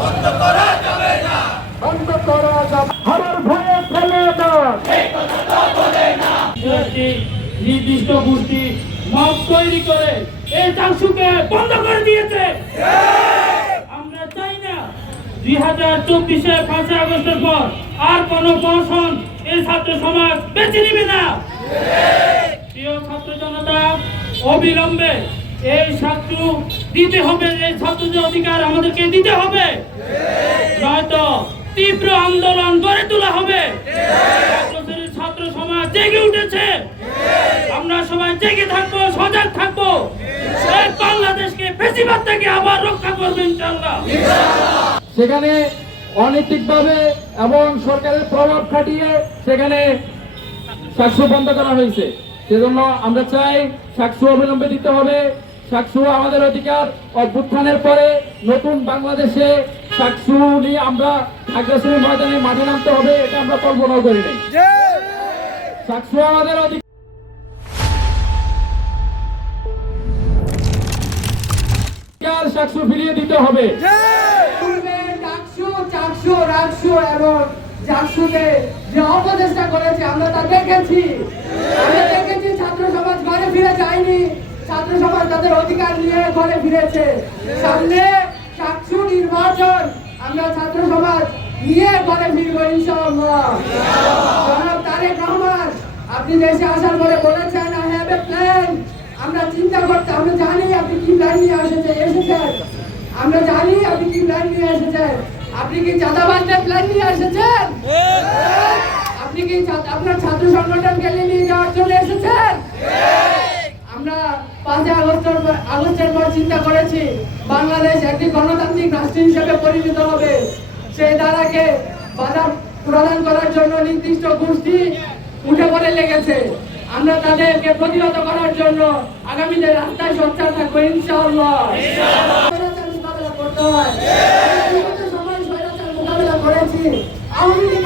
বন্ধ করা যাবে না, বন্ধ করা যাবে হারার ভয়ে ফেলে না, এই কথাটা বলে না। একটি নির্দিষ্ট গোষ্ঠী মব তৈরি করে এই চাকসুকে বন্ধ করে দিয়েছে। আমরা চাই না 2024-এ 5 আগস্টের পর আর কোনো প্রশাসন এই ছাত্র সমাজ বেছে নিবে না। প্রিয় ছাত্র জনতা, অবিলম্বে এই ছাত্র দিতে হবে, এই ছাত্রদের অধিকার আমাদেরকে দিতে হবে, নয়তো তীব্র আন্দোলন গড়ে তোলা হবে। ছাত্র সমাজ জেগে উঠেছে, আমরা সবাই জেগে থাকবো, সজাগ থাকবো, এই বাংলাদেশকে ফ্যাসিবাদ থেকে আবার রক্ষা করবে ইনশাআল্লাহ। সেখানে অনৈতিকভাবে এবং সরকারের প্রভাব খাটিয়ে সেখানে চাকসু বন্ধ করা হয়েছে। সেজন্য আমরা চাই চাকসু অবিলম্বে দিতে হবে। চাকসু আমাদের অধিকার। অভ্যুত্থানের পরে নতুন বাংলাদেশে চাকসু নিয়ে আমরা আগ্রাসী ময়দানে মাঠে নামতে হবে, এটা আমরা কল্পনাও করি নাই। চাকসু আমাদের অধিকার, চাকসু ফিরিয়ে দিতে হবে। চাকসু রাকসু এবং চাকসুকে যে অপচেষ্টা করেছে আমরা তা দেখেছি। ছাত্র সমাজ ঘরে ফিরে যায়নি, ছাত্র সমাজ তাদের অধিকার নিয়ে ঘরে ফিরেছে। সামনে চাকসু নির্বাচন, আমরা ছাত্র সমাজ নিয়ে ঘরে ফিরবো ইনশাআল্লাহ। জনাব তারেক রহমান, আপনি দেশে আসার পরে বলেছেন আই হ্যাভ এ প্ল্যান। আমরা চিন্তা করতে, আমরা জানি আপনি কি প্ল্যান নিয়ে এসেছেন, আমরা জানি আপনি কি প্ল্যান নিয়ে এসেছেন। আপনি কি চাঁদাবাজদের প্ল্যান নিয়ে এসেছেন? আপনি কি আপনার ছাত্র সংগঠনকে নিয়ে যাওয়ার জন্য এসেছেন? আমরা 5 আগস্টের পর চিন্তা করেছি বাংলাদেশ একটি গণতান্ত্রিক রাষ্ট্র হিসেবে পরিণত হবে। সেই ধারাকে বাধা প্রদান করার জন্য নির্দিষ্ট গোষ্ঠী উঠে পড়ে লেগেছে। আমরা তাদেরকে প্রতিহত করার জন্য আগামীতে রাস্তায় সোচ্চার থাকবো ইনশাআল্লাহ। মোকাবেলা করেছি, আওয়ামী লীগ